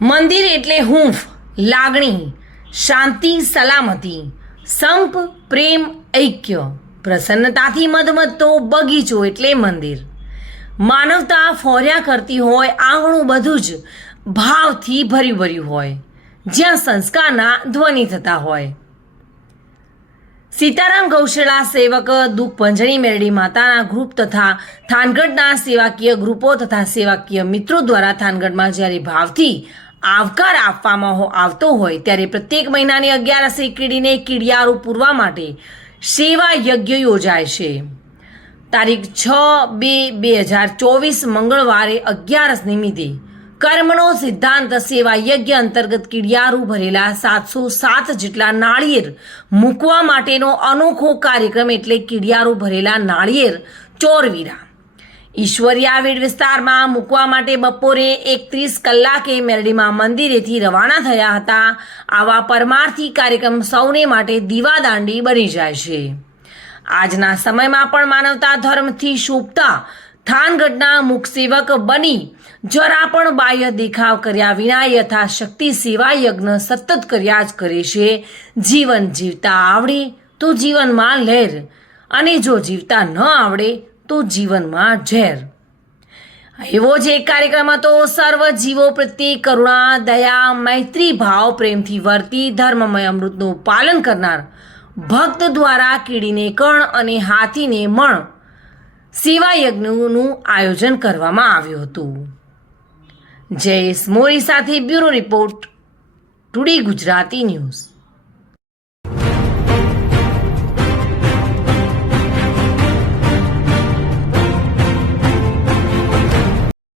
મંદિર એટલે હૂંફ, લાગણી, શાંતિ, સલામતી, સંપ, પ્રેમ, ઐક્ય, પ્રસન્નતાથી મધમધતો બગીચો એટલે મંદિર. માનવતા ફોર્યા કરતી હોય, આંગણું બધું જ ભાવથી ભર્યું ભર્યું હોય, જ્યાં સંસ્કારના ધ્વનિ થતા હોય. સીતારામ ગૌશાળા સેવક દુઃખ ભંજણી મેરડી માતાના ગ્રુપ તથા થાનગઢના સેવાકીય ગ્રુપો તથા સેવાકીય મિત્રો દ્વારા થાનગઢમાં જ્યારે ભાવથી આવકાર આપવામાં આવતો હોય ત્યારે પ્રત્યેક મહિનાની 11 કીડીને કીડિયારું પૂરવા માટે સેવા યજ્ઞ યોજાય છે. તારીખ 6/2/2024 મંગળવારે 11 નિમિત્તે કર્મનો સિદ્ધાંત સેવા યજ્ઞ અંતર્ગત કીડિયારું ભરેલા 707 જેટલા નાળિયેર મૂકવા માટેનો અનોખો કાર્યક્રમ એટલે કીડિયારું ભરેલા નાળિયેર ચોરવીરા ઈશ્વરી આવેડ વિસ્તારમાં મૂકવા માટે બપોરે 31 કલાકે મેરડીમાં મંદિરેથી રવાના થયા હતા. આવા પરમાર્થી કાર્યક્રમ સૌને માટે દીવાદાંડી બની જાય છે. આજના સમયમાં પણ માનવતા ધર્મથી શોભતા થાનગઢના મુખસેવક બની જરા પણ બાહ્ય દેખાવ કર્યા વિના યથાશક્તિ સેવા યજ્ઞ સતત કર્યા જ કરે છે. જીવન જીવતા આવડે તો જીવનમાં લહેર, અને જો જીવતા ન આવડે તો જીવનમાં ઝેર. એવો જ એક કાર્યક્રમ હતો. સર્વ જીવો પ્રત્યે કરુણા, દયા, મૈત્રી ભાવ પ્રેમથી વર્તી ધર્મમય અમૃતનું પાલન કરનાર ભક્ત દ્વારા કીડીને કણ અને હાથીને મણ સેવા યજ્ઞનું આયોજન કરવામાં આવ્યું હતું. જયેશ મોરી સાથે bureau report, today Gujarati news.